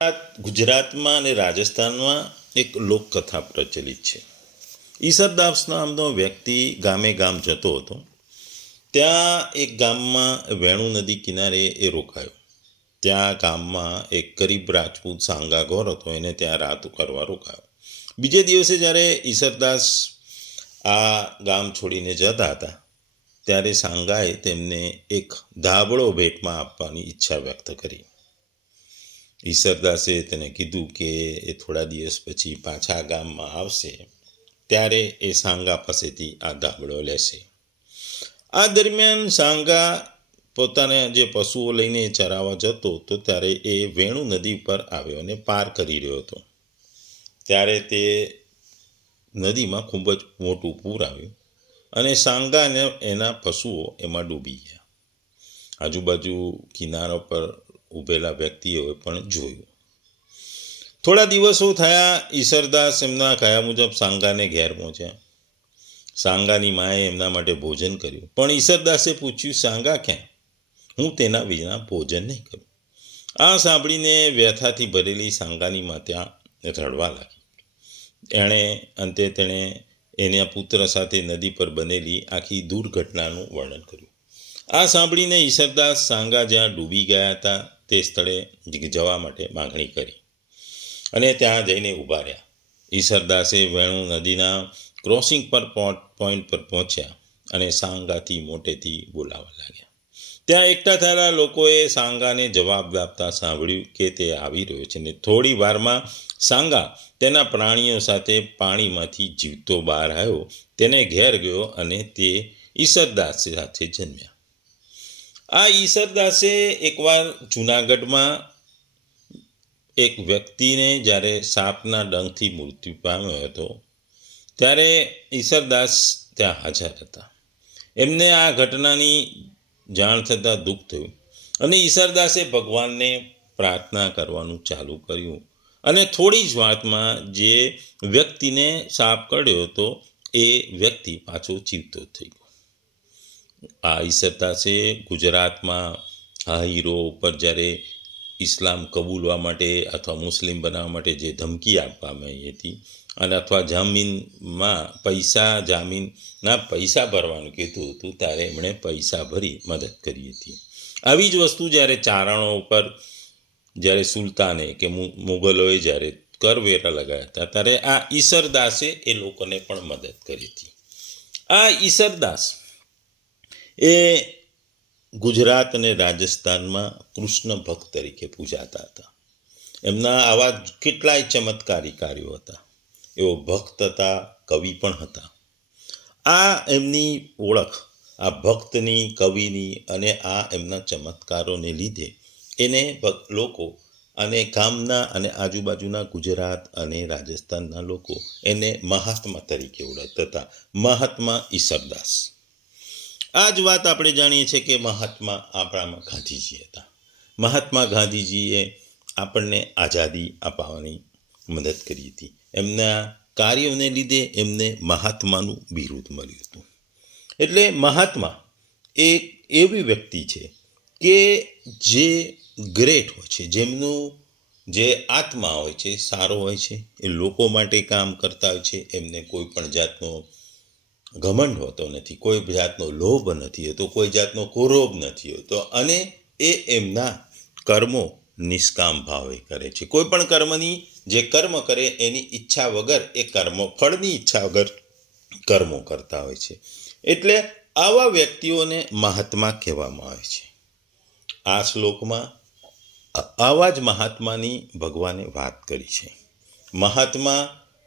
ગુજરાતમાં અને રાજસ્થાનમાં એક લોકકથા પ્રચલિત છે. ઈસરદાસ નામનો વ્યક્તિ ગામે ગામ જતો હતો. ત્યાં એક ગામમાં વેણુ નદી કિનારે એ રોકાયો. ત્યાં ગામમાં એક ગરીબ રાજપૂત સાંગાગોર હતો, એને ત્યાં રાત કરવા રોકાયો. બીજે દિવસે જ્યારે ઈસરદાસ આ ગામ છોડીને જતા હતા ત્યારે સાંગાએ તેમને એક ધાબળો ભેટમાં આપવાની ઈચ્છા વ્યક્ત કરી. ઈસરદાસે તેને કીધું કે એ થોડા દિવસ પછી પાછા ગામમાં આવશે ત્યારે એ સાંગા પાસેથી આ ધાબળો લેશે. આ દરમિયાન સાંગા પોતાના જે પશુઓ લઈને ચરાવવા જતો તો ત્યારે એ વેણુ નદી પર આવ્યો અને પાર કરી રહ્યો હતો. ત્યારે તે નદીમાં ખૂબ જ મોટું પૂર આવ્યું અને સાંગા અને એના પશુઓ એમાં ડૂબી ગયા. આજુબાજુ કિનારા પર ઊભેલા વ્યક્તિઓએ પણ જોયું. થોડા દિવસો થયા. ઈસરદાસ એમના કયા મુજબ સાંગાને ઘેર પહોંચ્યા. સાંગાની માએ એમના માટે ભોજન કર્યું, પણ ઈસરદાસે પૂછ્યું, સાંગા ક્યાં? હું તેના વિના ભોજન નહીં કરું. આ સાંભળીને વ્યથાથી ભરેલી સાંગાની મા ત્યાં રડવા લાગી. અંતે તેણે એના પુત્ર સાથે નદી પર બનેલી આખી દુર્ઘટનાનું વર્ણન કર્યું. આ સાંભળીને ઈસરદાસ સાંગા જ્યાં ડૂબી ગયા હતા તે સ્થળે જવા માટે માંગણી કરી અને ત્યાં જઈને ઊભા રહ્યા. ઈસરદાસે વેણુ નદીના ક્રોસિંગ પર પોઈન્ટ પર પહોંચ્યા અને સાંગાથી મોટેથી બોલાવવા લાગ્યા. ત્યાં એકઠા થયેલા લોકોએ સાંગાને જવાબ આપતા સાંભળ્યું કે તે આવી રહ્યો છે, ને થોડી વારમાં સાંગા તેના પ્રાણીઓ સાથે પાણીમાંથી જીવતો બહાર આવ્યો. તેને ઘેર ગયો અને તે ઈસરદાસ સાથે જન્મ્યા. આ ઈસરદાસે એકવાર જૂનાગઢમાં એક વ્યક્તિને જ્યારે સાપના ડંખથી મૃત્યુ પામ્યો હતો ત્યારે ઈસરદાસ ત્યાં હાજર હતા. એમને આ ઘટનાની જાણ થતાં દુઃખ થયું અને ઈસરદાસે ભગવાનને પ્રાર્થના કરવાનું ચાલુ કર્યું અને થોડી જ વારમાં જે વ્યક્તિને સાપ કરડ્યો હતો એ વ્યક્તિ પાછો જીવતો થઈ ગયો. આ ઈસરદાસે ગુજરાતમાં આ હીરો ઉપર જ્યારે ઇસ્લામ કબૂલવા માટે અથવા મુસ્લિમ બનાવવા માટે જે ધમકી આપવામાં આવી હતી અને અથવા જામીનના પૈસા ભરવાનું કીધું હતું ત્યારે એમણે પૈસા ભરી મદદ કરી હતી. આવી જ વસ્તુ જ્યારે ચારણો ઉપર જ્યારે સુલતાને કે મુગલોએ જ્યારે કરવેરા લગાવ્યા હતા ત્યારે આ ઈસરદાસે એ લોકોને પણ મદદ કરી હતી. આ ઈસરદાસ એ ગુજરાત અને રાજસ્થાનમાં કૃષ્ણ ભક્ત તરીકે પૂજાતા હતા. એમના આવા કેટલાય ચમત્કારી કાર્યો હતા. એવો ભક્ત હતા, કવિ પણ હતા. આ એમની ઓળખ આ ભક્તની, કવિની અને આ એમના ચમત્કારોને લીધે એને લોકો અને ગામના અને આજુબાજુના ગુજરાત અને રાજસ્થાનના લોકો એને મહાત્મા તરીકે ઓળખતા હતા. મહાત્મા ઈસરદાસ. આ જ વાત આપણે જાણીએ છીએ કે મહાત્મા આપણામાં ગાંધીજી હતા. મહાત્મા ગાંધીજીએ આપણને આઝાદી અપાવવાની મદદ કરી હતી. એમના કાર્યોને લીધે એમને મહાત્માનું બિરુદ મળ્યું હતું. એટલે મહાત્મા એક એવી વ્યક્તિ છે કે જે ગ્રેટ હોય છે, જેમનું જે આત્મા હોય છે સારો હોય છે, એ લોકો માટે કામ કરતા હોય છે. એમને કોઈ પણ જાતનો ઘમંડ હોતો નથી, કોઈ જાતનો લોભ નથી હોતો, કોઈ જાતનો કોરોબ નથી હોતો અને એ એમના કર્મો નિષ્કામ ભાવે કરે છે. કોઈ પણ કર્મની જે કર્મ કરે એની ઈચ્છા વગર એ ફળની ઈચ્છા વગર કર્મો કરતા હોય છે. એટલે આવા વ્યક્તિઓને મહાત્મા કહેવામાં આવે છે. આ શ્લોકમાં આવા જ મહાત્માની ભગવાને વાત કરી છે. મહાત્મા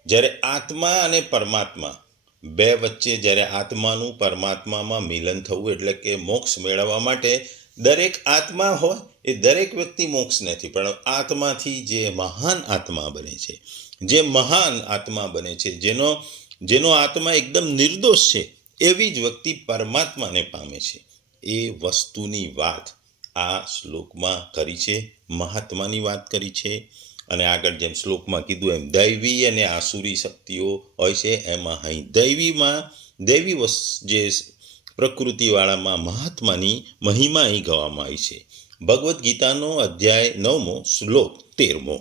જ્યારે આત્મા અને પરમાત્મા બે વચ્ચે જ્યારે આત્માનું પરમાત્મામાં મિલન થવું એટલે કે મોક્ષ મેળવવા માટે દરેક આત્મા હોય એ દરેક વ્યક્તિ મોક્ષ નથી, પણ આત્માથી જે મહાન આત્મા બને છે, જે મહાન આત્મા બને છે, જેનો આત્મા એકદમ નિર્દોષ છે, એવી જ વ્યક્તિ પરમાત્માને પામે છે. એ વસ્તુની વાત આ શ્લોકમાં કરી છે, મહાત્માની વાત કરી છે. અને આગળ જેમ શ્લોકમાં કીધું એમ દૈવી અને આસુરી શક્તિઓ હોય છે. એમાં અહીં દૈવી જે પ્રકૃતિવાળામાં મહાત્માની મહિમા અહીં ગાવામાં આવી છે. ભગવદ્ ગીતાનો અધ્યાય 9 શ્લોક 13મો.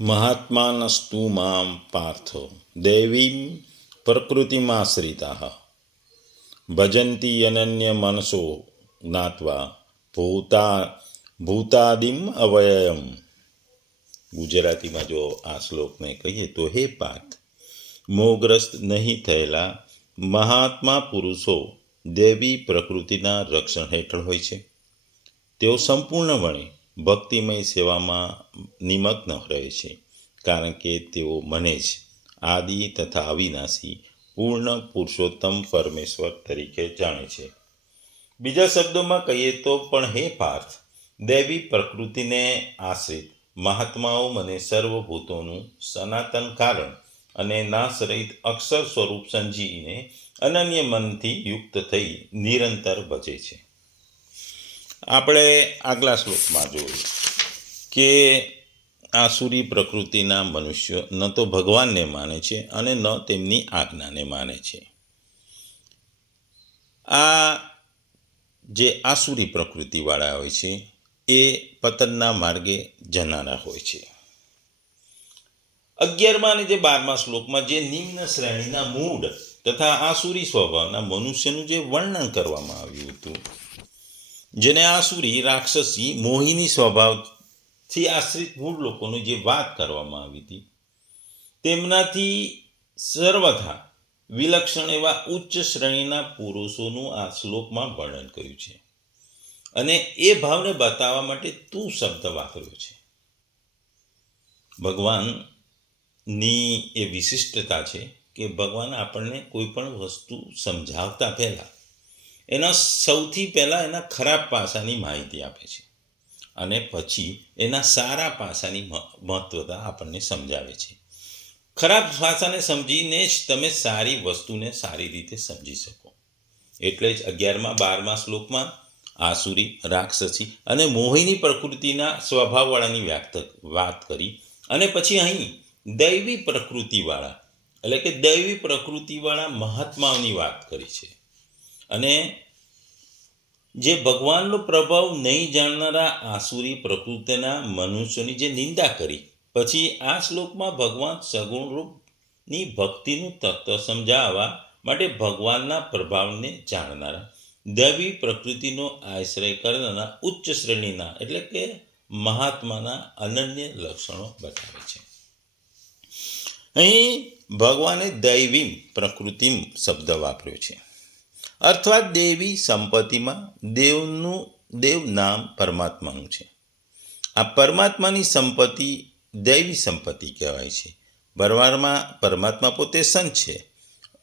મહાત્માનસ્તુ મામ પાર્થો દૈવીમ પ્રકૃતિમાશ્રિતાઃ ભજન્તિ અનન્ય મનસો જ્ઞાત્વા ભૂતાદિમ અવયમ. ગુજરાતીમાં જો આ શ્લોકને કહીએ તો, હે પાર્થ, મોહગ્રસ્ત નહીં થયેલા મહાત્મા પુરુષો દેવી પ્રકૃતિના રક્ષણ હેઠળ હોય છે. તેઓ સંપૂર્ણપણે ભક્તિમય સેવામાં નિમગ્ન રહે છે, કારણ કે તેઓ મને જ આદિ તથા અવિનાશી પૂર્ણ પુરુષોત્તમ પરમેશ્વર તરીકે જાણે છે. બીજા શબ્દોમાં કહીએ તો પણ, હે પાર્થ, દૈવી પ્રકૃતિને આશ્રિત મહાત્માઓ મને સર્વભૂતોનું સનાતન કારણ અને નાશરહિત અક્ષર સ્વરૂપ સમજીને અનન્ય મનથી યુક્ત થઈ નિરંતર ભજે છે. આપણે આગલા શ્લોકમાં જોયું કે આસુરી પ્રકૃતિના મનુષ્યો ન તો ભગવાનને માને છે અને ન તેમની આજ્ઞાને માને છે. આ જે આસુરી પ્રકૃતિવાળા હોય છે એ પતનના માર્ગે જનારા હોય છે. 11મા અને જે 12મા શ્લોકમાં જે નિમ્ન શ્રેણીના મૂળ તથા આસુરી સ્વભાવના મનુષ્યનું જે વર્ણન કરવામાં આવ્યું હતું, જેને આસુરી, રાક્ષસી, મોહિની સ્વભાવથી આશ્રિત મૂળ લોકોની જે વાત કરવામાં આવી હતી, તેમનાથી સર્વથા વિલક્ષણ એવા ઉચ્ચ શ્રેણીના પુરુષોનું આ શ્લોકમાં વર્ણન કર્યું છે. અને એ ભાવને બતાવવા માટે તું શબ્દ વાપર્યો છે. ભગવાનની એ વિશિષ્ટતા છે કે ભગવાન આપણને કોઈ પણ વસ્તુ સમજાવતા પહેલાં એના સૌથી પહેલાં એના ખરાબ પાસાની માહિતી આપે છે અને પછી એના સારા પાસાની મહત્વતા આપણને સમજાવે છે. ખરાબ પાસાને સમજીને જ તમે સારી વસ્તુને સારી રીતે સમજી શકો. એટલે જ 11મા 12મા શ્લોકમાં આસુરી, રાક્ષસી અને મોહિની પ્રકૃતિના સ્વભાવવાળાની વાત કરી અને પછી અહીં દૈવી પ્રકૃતિવાળા એટલે કે દૈવી પ્રકૃતિવાળા મહાત્માઓની વાત કરી છે. અને જે ભગવાનનો પ્રભાવ નહીં જાણનારા આસુરી પ્રકૃતિના મનુષ્યોની જે નિંદા કરી, પછી આ શ્લોકમાં ભગવાન સગુણરૂપની ભક્તિનું તત્વ સમજાવવા માટે ભગવાનના પ્રભાવને જાણનારા દૈવી પ્રકૃતિનો આશ્રય કરનારા ઉચ્ચ શ્રેણીના એટલે કે મહાત્માના અનન્ય લક્ષણો બતાવે છે. અહીં ભગવાને દૈવી પ્રકૃતિ શબ્દ વાપર્યો છે, અર્થાત દેવી સંપત્તિમાં દેવ નામ પરમાત્માનું છે. આ પરમાત્માની સંપત્તિ દૈવી સંપત્તિ કહેવાય છે. પરમાત્મા પોતે સંત છે,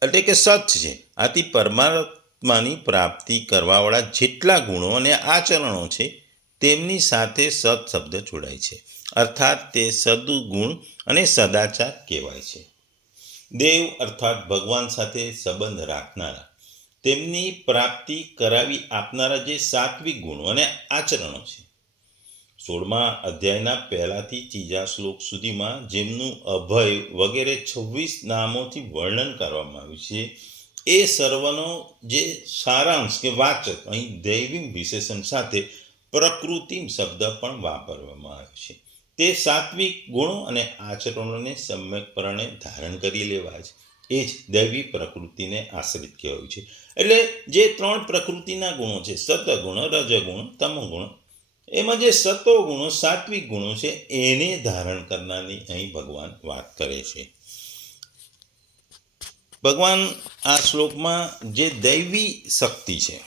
એટલે કે સત છે. આથી પરમાત્માની પ્રાપ્તિ કરવાવાળા જેટલા ગુણો અને આચરણો છે તેમની સાથે સત શબ્દ જોડાય છે, અર્થાત તે સદગુણ અને સદાચાર કહેવાય છે. દેવ અર્થાત ભગવાન સાથે સંબંધ રાખનારા, તેમની પ્રાપ્તિ કરાવી આપનારા જે સાત્વિક ગુણો અને આચરણો છે. 16મા અધ્યાયના પહેલાથી 3જા શ્લોક સુધીમાં જેમનું અભય વગેરે 26 નામોથી વર્ણન કરવામાં આવ્યું છે, એ સર્વનો જે સારાંશ કે વાચક અહીં દૈવી વિશેષણ સાથે પ્રકૃતિ શબ્દ પણ વાપરવામાં આવ્યો છે. તે સાત્વિક ગુણો અને આચરણોને સમ્યકપણે ધારણ કરી લેવા જ એ જ દૈવી પ્રકૃતિને આશ્રિત કહેવાયું છે. એટલે જે 3 પ્રકૃતિના ગુણો છે, સતગુણ, રજગુણ, તમગુણ, એમાં જે સતો ગુણો, સાત્વિક ગુણો છે, એને ધારણ કરનારની અહીં ભગવાન વાત કરે છે. ભગવાન આ શ્લોકમાં જે દૈવી શક્તિ છે,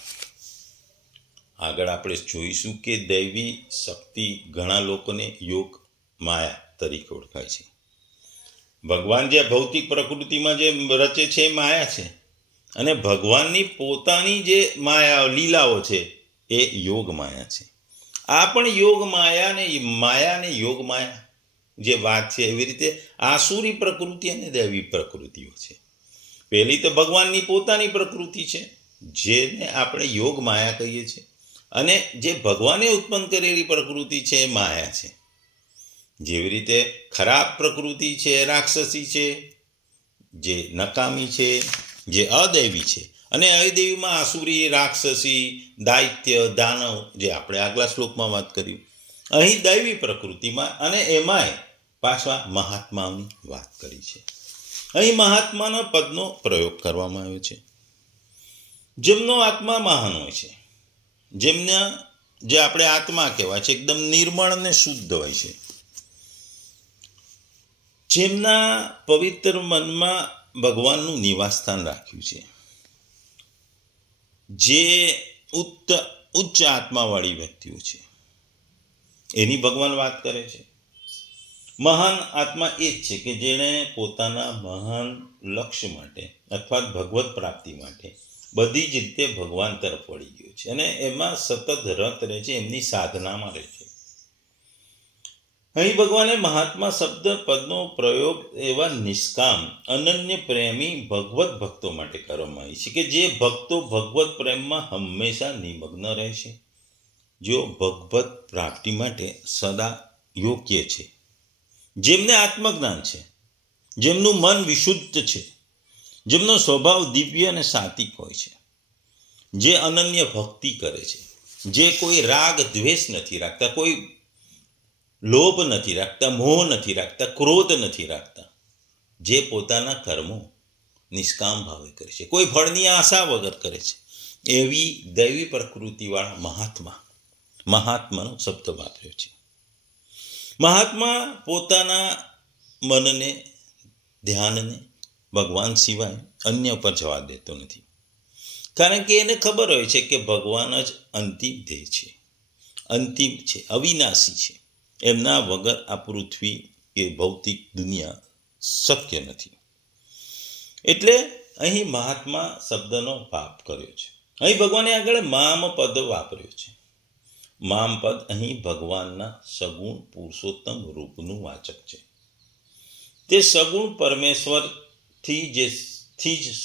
આગળ આપણે જોઈશું કે દૈવી શક્તિ ઘણા લોકોને યોગ માયા તરીકે ઓળખાય છે. ભગવાન જે ભૌતિક પ્રકૃતિમાં જે રચે છે એ માયા છે, અને ભગવાનની પોતાની જે માયા લીલાઓ છે એ યોગ માયા છે. આ પણ યોગ માયા અને યોગ માયા જે વાત છે, એવી રીતે આસુરી પ્રકૃતિ અને દૈવી પ્રકૃતિઓ છે. પહેલી તો ભગવાનની પોતાની પ્રકૃતિ છે, જેને આપણે યોગ માયા કહીએ છીએ, અને જે ભગવાને ઉત્પન્ન કરેલી પ્રકૃતિ છે એ માયા છે. જેવી રીતે ખરાબ પ્રકૃતિ છે, રાક્ષસી છે, જે નકામી છે, જે અદૈવી છે, અને અદૈવીમાં આસુરી, રાક્ષસી, દૈત્ય, દાનવ, જે આપણે આગલા શ્લોકમાં વાત કરી, અહીં દૈવી પ્રકૃતિમાં અને એમાંય પાછા મહાત્માઓની વાત કરી છે. અહીં મહાત્માના પદનો પ્રયોગ કરવામાં આવ્યો છે. જેમનો આત્મા મહાન હોય છે, જેમના જે આપણે આત્મા કહેવાય છે એકદમ નિર્મળ અને શુદ્ધ હોય છે, જેમના પવિત્ર મનમાં ભગવાનનું નિવાસસ્થાન રાખ્યું છે, જે ઉચ્ચ આત્માવાળી વ્યક્તિઓ છે, એની ભગવાન વાત કરે છે. મહાન આત્મા એ જ છે કે જેણે પોતાના મહાન લક્ષ્ય માટે અથવા ભગવત પ્રાપ્તિ માટે બધી જ રીતે ભગવાન તરફ વળી ગયો છે અને એમાં સતત રત રહે છે, એમની સાધનામાં રહે છે. અહીં ભગવાને મહાત્મા શબ્દ પદનો પ્રયોગ એવા નિષ્કામ અનન્ય પ્રેમી ભગવત ભક્તો માટે કરવામાં આવી છે કે જે ભક્તો ભગવત પ્રેમમાં હંમેશા નિમગ્ન રહે છે, જેઓ ભગવત પ્રાપ્તિ માટે સદા યોગ્ય છે, જેમને આત્મજ્ઞાન છે, જેમનું મન વિશુદ્ધ છે, જેમનો સ્વભાવ દિવ્ય અને સાત્વિક હોય છે, જે અનન્ય ભક્તિ કરે છે, જે કોઈ રાગ દ્વેષ નથી રાખતા, કોઈ લોભ નથી રાખતા, મોહ નથી રાખતા, ક્રોધ નથી રાખતા, જે પોતાના કર્મો નિષ્કામ ભાવે કરે છે, કોઈ ફળની આશા વગર કરે છે, એવી દૈવી પ્રકૃતિવાળા મહાત્માનો શબ્દ વાપર્યો છે. મહાત્મા પોતાના મનને ધ્યાનને ભગવાન સિવાય અન્ય પર જવા દેતો નથી, કારણ કે એને ખબર હોય છે કે ભગવાન જ અંતિમ ધ્યેય છે, અંતિમ છે, અવિનાશી છે. એમના વગર આ પૃથ્વી કે ભૌતિક દુનિયા શક્ય નથી. એટલે અહીં મહાત્મા શબ્દનો ભાવ કર્યો છે. અહીં ભગવાને આગળ મામ પદ વાપર્યો છે. મામ પદ અહીં ભગવાનના સગુણ પુરુષોત્તમ રૂપનું વાચક છે. તે સગુણ પરમેશ્વરથી જ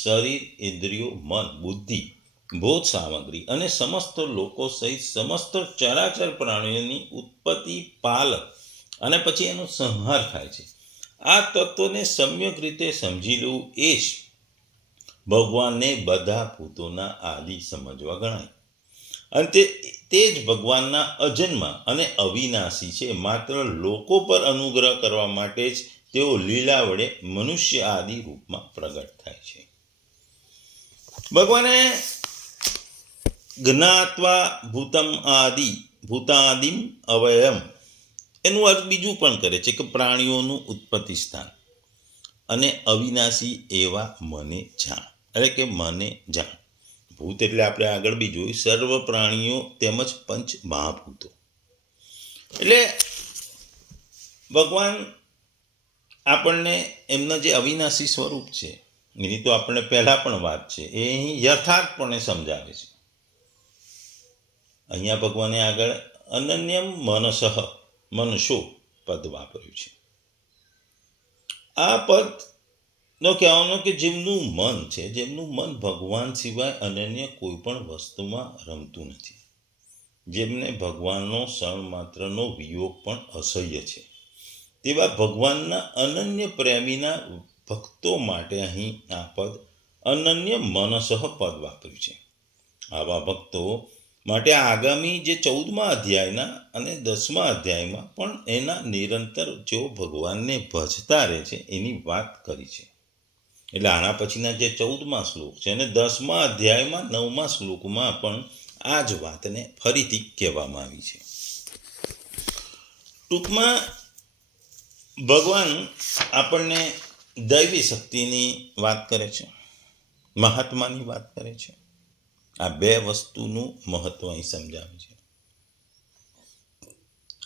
શરીર, ઇન્દ્રિયો, મન, બુદ્ધિ, બોધ સામગ્રી અને સમસ્ત લોકો સહિત સમસ્ત ચરાચર પ્રાણીઓની ઉત્પત્તિ, પાલન અને પછી એનો સંહાર થાય છે. આ તત્વને સમ્યક રીતે સમજી લેવું એ જ ભગવાનને બધા ભૂતોના આદિ સમજવા ગણાય. અને તે જ ભગવાનના અજન્મા અને અવિનાશી છે. માત્ર લોકો પર અનુગ્રહ કરવા માટે જ તેઓ લીલા વડે મનુષ્ય આદિ રૂપમાં પ્રગટ થાય છે. ભગવાને જ્ઞાત્વા ભૂતાદિમ અવયમ એનું અર્થ બીજું પણ કરે છે કે પ્રાણીઓનું ઉત્પત્તિ સ્થાન અને અવિનાશી એવા મને જાણ, એટલે કે મને જાણ. ભૂત એટલે આપણે આગળ બી જોયું સર્વ પ્રાણીઓ તેમજ પંચ મહાભૂતો. એટલે ભગવાન આપણને એમના જે અવિનાશી સ્વરૂપ છે એની તો આપણને પહેલા પણ વાત છે, એ અહીં યથાર્થપણે સમજાવે છે. અહીંયા ભગવાને આગળ અનન્યમ મનસો પદ વાપર્યું છે. આ પદનો કહેવાનો કે જેમનું મન છે, જેમનું મન ભગવાન સિવાય અનન્ય કોઈ પણ વસ્તુમાં રમતું નથી, જેમને ભગવાનનો ક્ષણ માત્રનો વિયોગ પણ અસહ્ય છે, તેવા ભગવાનના અનન્ય પ્રેમીના ભક્તો માટે અહીં આ પદ અનન્ય મનસઃ પદ વાપર્યું છે. આવા ભક્તો માટે આગામી જે 14મા અધ્યાયના અને 10મા અધ્યાયમાં પણ એના નિરંતર જેઓ ભગવાનને ભજતા રહે છે એની વાત કરી છે. એટલે આના પછીના જે 14મા શ્લોક છે અને 10મા અધ્યાયમાં 9મા શ્લોકમાં પણ આ જ વાતને ફરીથી કહેવામાં આવી છે. ટૂંકમાં ભગવાન આપણને દૈવી શક્તિની વાત કરે છે, મહાત્માની વાત કરે છે. આ બે વસ્તુનું મહત્વ અહીં સમજાવે છે.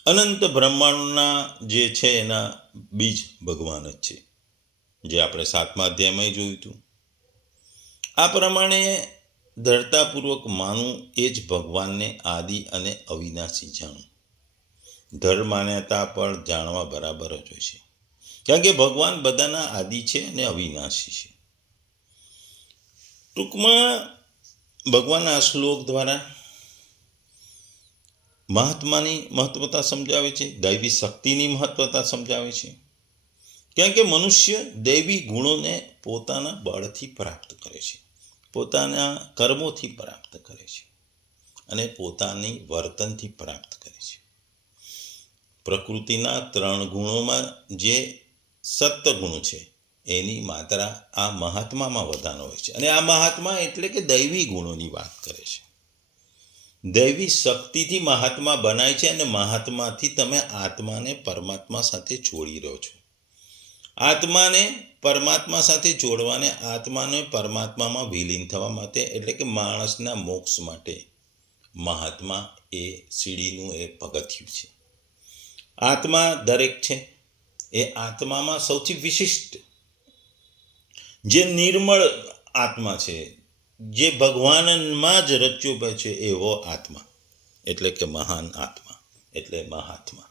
અનંત બ્રહ્માંડના જે છે એના બીજ ભગવાન જ છે, જે આપણે 7મા અધ્યાયમાં જોયું હતું. આ પ્રમાણે દ્રઢતાપૂર્વક માનવું એ જ ભગવાનને આદિ અને અવિનાશી જાણવું. દ્રઢ માન્યતા પર જાણવા બરાબર જ હોય છે, કારણ કે ભગવાન બધાના આદિ છે અને અવિનાશી છે. ટૂંકમાં ભગવાનના આ શ્લોક દ્વારા મહાત્માની મહત્વતા સમજાવે છે, દૈવી શક્તિની મહત્વતા સમજાવે છે. કારણ કે મનુષ્ય દૈવી ગુણોને પોતાના બળથી પ્રાપ્ત કરે છે, પોતાના કર્મોથી પ્રાપ્ત કરે છે અને પોતાની વર્તનથી પ્રાપ્ત કરે છે. પ્રકૃતિના 3 ગુણોમાં જે સત્વગુણ છે એની માત્રા આ મહાત્મામાં વધારે હોય છે. અને આ મહાત્મા એટલે કે દૈવી ગુણોની વાત કરે છે. દૈવી શક્તિથી મહાત્મા બનાય છે અને મહાત્માથી તમે આત્માને પરમાત્મા સાથે જોડી રહ્યો છો. આત્માને પરમાત્મા સાથે જોડવાને, આત્માને પરમાત્મામાં વિલીન થવા માટે, એટલે કે માણસના મોક્ષ માટે મહાત્મા એ સીડીનું એ પગથિયું છે. આત્મા દરેક છે એ આત્મામાં સૌથી વિશિષ્ટ જે નિર્મળ આત્મા છે, જે ભગવાનમાં જ રચ્યો છે એવો આત્મા, એટલે કે મહાન આત્મા, એટલે મહાત્મા.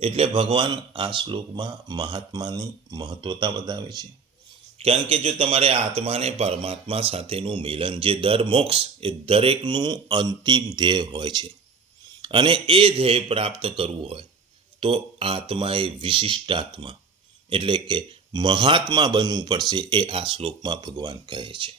એટલે ભગવાન આ શ્લોકમાં મહાત્માની મહત્વતા બતાવે છે. કારણ કે જો તમારે આત્માને પરમાત્મા સાથેનું મિલન, જે દર મોક્ષ, એ દરેકનું અંતિમ ધ્યેય હોય છે, અને એ ધ્યેય પ્રાપ્ત કરવું હોય તો આત્મા એ વિશિષ્ટ આત્મા એટલે કે મહાત્મા બનવું પડશે, એ આ શ્લોકમાં ભગવાન કહે છે.